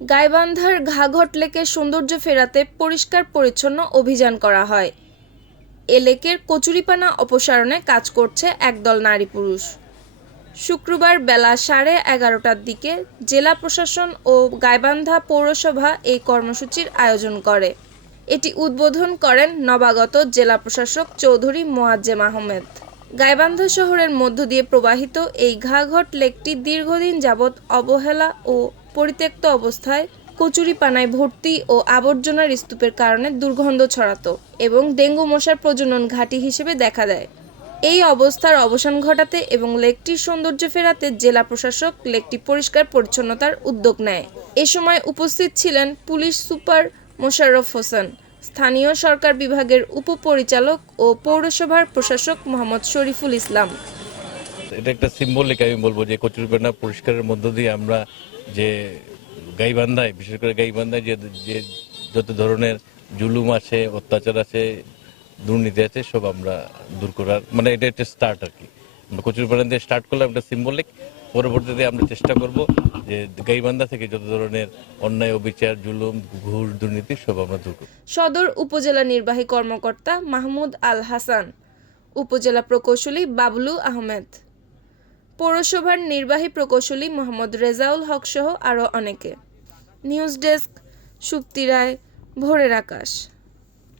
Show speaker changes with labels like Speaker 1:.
Speaker 1: গাইবান্ধার ঘাঘট লেকের সৌন্দর্য ফেরাতে পরিষ্কার পরিচ্ছন্ন অভিযান করা হয়। এ লেকের কচুরিপানা অপসারণে কাজ করছে একদল নারী পুরুষ। শুক্রবার বেলা সাড়ে এগারোটার দিকে জেলা প্রশাসন ও গাইবান্ধা পৌরসভা এই কর্মসূচির আয়োজন করে। এটি উদ্বোধন করেন নবাগত জেলা প্রশাসক চৌধুরী মোয়াজ্জেম আহমেদ। গাইবান্ধা শহরের মধ্য দিয়ে প্রবাহিত এই ঘাঘট লেকটি দীর্ঘদিন যাবৎ অবহেলা ও পরিত্যক্ত অবস্থায় কচুরিপানায় ভর্তি ও আবর্জনার স্তূপের কারণে দুর্গন্ধ ছড়াতো এবং ডেঙ্গু মশার প্রজনন ঘাঁটি হিসেবে দেখা দেয়। এই অবস্থার অবসান ঘটাতে এবং লেকটির সৌন্দর্য ফেরাতে জেলা প্রশাসক লেকটি পরিষ্কার পরিচ্ছন্নতার উদ্যোগ নেয়। এ সময় উপস্থিত ছিলেন পুলিশ সুপার মোশাররফ হোসেন, স্থানীয় সরকার বিভাগের উপপরিচালক ও পৌরসভার প্রশাসক মোহাম্মদ শরীফুল ইসলাম।
Speaker 2: এটা একটা সিম্বলিক আমি বলব যে কচুরিপানা পরিষ্কারের মধ্য দিয়ে আমরা যে গাইবান্ধায়, বিশেষ করে গাইবান্ধায় যে যে যত ধরনের জুলুম আছে অত্যাচার আছে দুর্নীতি আছে সব আমরা দূর করার মানে এটা একটা স্টার্ট আর কি। আমরা কচুরিপানা দিয়ে স্টার্ট করলাম একটা সিম্বলিক পরবর্তীতে আমরা চেষ্টা করব যে গাইবান্ধা থেকে যত ধরনের অন্যায়, অবিচার, জুলুম ঘুষ দুর্নীতি, সব আমরা দূর করব।
Speaker 1: সদর উপজেলা নির্বাহী কর্মকর্তা মাহমুদ আল হাসান, উপজেলা প্রকৌশলী বাবলু আহমেদ। পৌরসভার নির্বাহী প্রকৌশলী মোহাম্মদ রেজাউল হক সহ আরও অনেকে। নিউজ ডেস্ক, সুপ্তি রায়, ভোরের আকাশ।